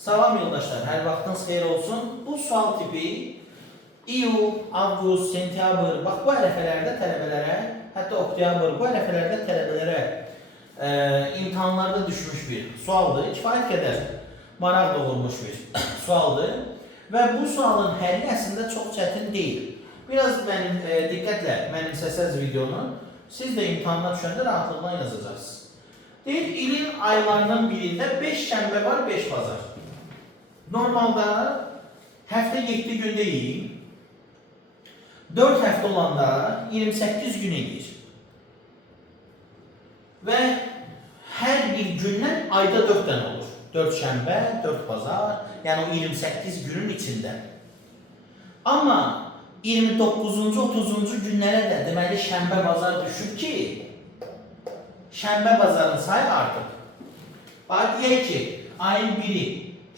Salam yoldaşlar, hər vaxtınız xeyir olsun. Bu sual tipi iyul, avqust, sentyabr, bax bu ərəfələrdə tələbələrə, hətta oktyabr, bu ərəfələrdə tələbələrə imtahanlarda düşmüş bir sualdır. Kifayət qədər maraq doğurmuş bir sualdır. Və bu sualın həlli əslində çox çətin deyil. Biraz diqqətlə mənimsəsəz videonu, siz də imtahana düşəndə rahatlıqla yazacaqsınız. Deyir, ilin aylarının birində 5 şənbə var, 5 bazar. Normalda həftə 7 gün deyil, 4 həftə olanda 28 gün edir. Və hər bir gündən ayda 4 dənə olur. 4 şənbə, 4 bazar, yəni o 28 günün içində. Amma 29-cu, 30-cu günlərə də deməli şənbə bazar düşür ki, şənbə bazarın sayı artıq. Bax, deyək ki, ayın biri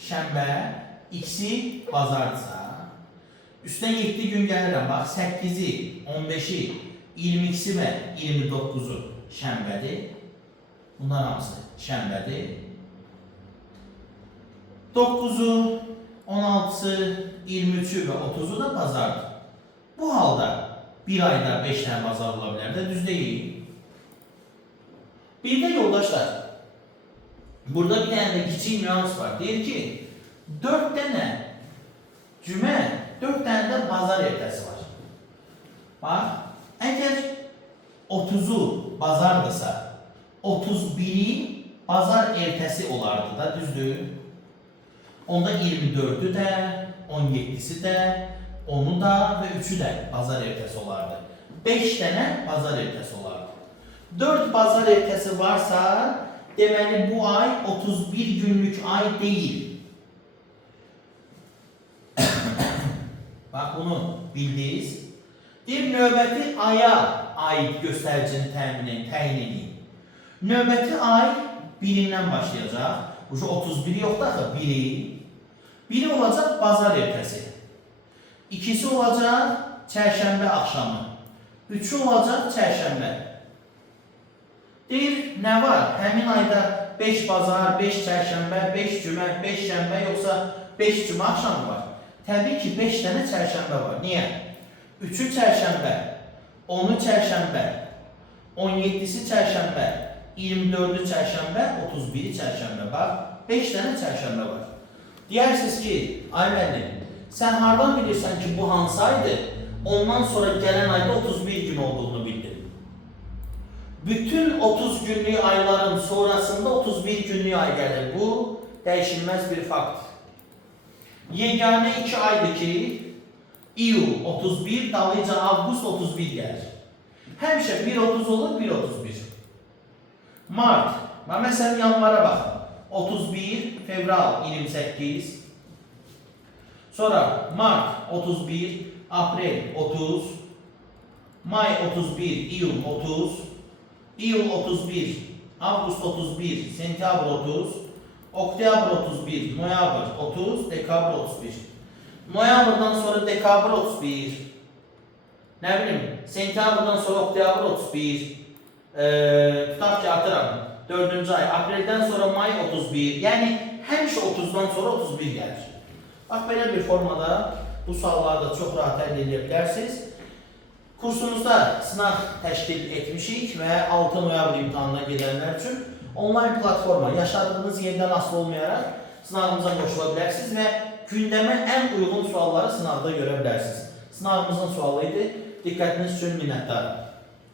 şənbə, ikisi bazardırsa, üstdən 7 gün gəlirəm, bax, 8-i, 15-i, 22-si və 29-u şənbədir. Bunlar hamısı şənbədir. 9-u, 16-sı, 23-ü və 30-u da bazardır. Bu halda bir ayda 5 dənə bazar ola bilər də, düz deyil. Bir de yoldaşlar, burada bir tane de kiçik nüans var. Deyir ki, 4 tane cümə, 4 tane de bazar ertəsi var. Bax, əgər 30'u bazardırsa, 31'i bazar ertəsi olardı da, düzdür. Onda 24'ü də, 17'si də, 10'u da və 3'ü də bazar ertəsi olardı. 5 tane bazar ertəsi olardı. 4 bazar ertəsi varsa, deməli bu ay 31 günlük ay deyil. Bax, bunu bildiniz. Deyir, növbəti aya aid göstəricini təyin edin. Növbəti ay birindən başlayacaq. Bu 31 yoxdur axı, biri. Biri olacaq bazar ertəsi. İkisi olacaq çərşənbə axşamı. Üçü olacaq çərşənbə. Deyir, nə var? Həmin ayda 5 bazar, 5 çərşənbə, 5 cümə, 5 şənbə, yoxsa 5 cümə axşamı var? Təbii ki, 5 dənə çərşənbə var. Niyə? 3'ü çərşənbə, 10'u çərşənbə, 17'si çərşənbə, 24'ü çərşənbə, 31'i çərşənbə. Bax, 5 dənə çərşənbə var. Deyirsiniz ki, ay müəllim, sən hardan bilirsən ki, bu hansı aydır? Ondan sonra gələn ayda 31 gün olduğunu bildin. Bütün 30 günlük ayların sonrasında 31 günlük ay gəlir. Bu dəyişilməz bir faktdır. Yeganə 2 aydır ki, iyul 31, dalıyca avqust 31 gəlir. Həmişə 1.30 olur, 1.31. Mart, məsələn yanvara baxın. 31, fevral 28. Sonra mart 31, aprel 30, may 31, iyul 30, iyul 31, avqust 31, sentyabr 30, oktyabr 31, noyabr 30, dekabr 31. Noyabrdan sonra dekabr 31, nə bilim, sentyabrdan sonra oktyabr 31, tutaq ki, atıram, 4-cü ay, apreldən sonra may 31, yəni həmişə 30-dan sonra 31 gəlir. Bax, belə bir formada bu sualları da çox rahat əldə edə bilərsiniz. Kursumuzda sınaq təşkil etmişik və 6 noyabr imtahanına gedənlər üçün onlayn platforma, yaşadığınız yerdən asılı olmayaraq sınavımıza qoşula bilərsiniz və gündəmə ən uyğun sualları sınavda görə bilərsiniz. Sınavımızın sualı idi. Diqqətiniz üçün minnətdarım.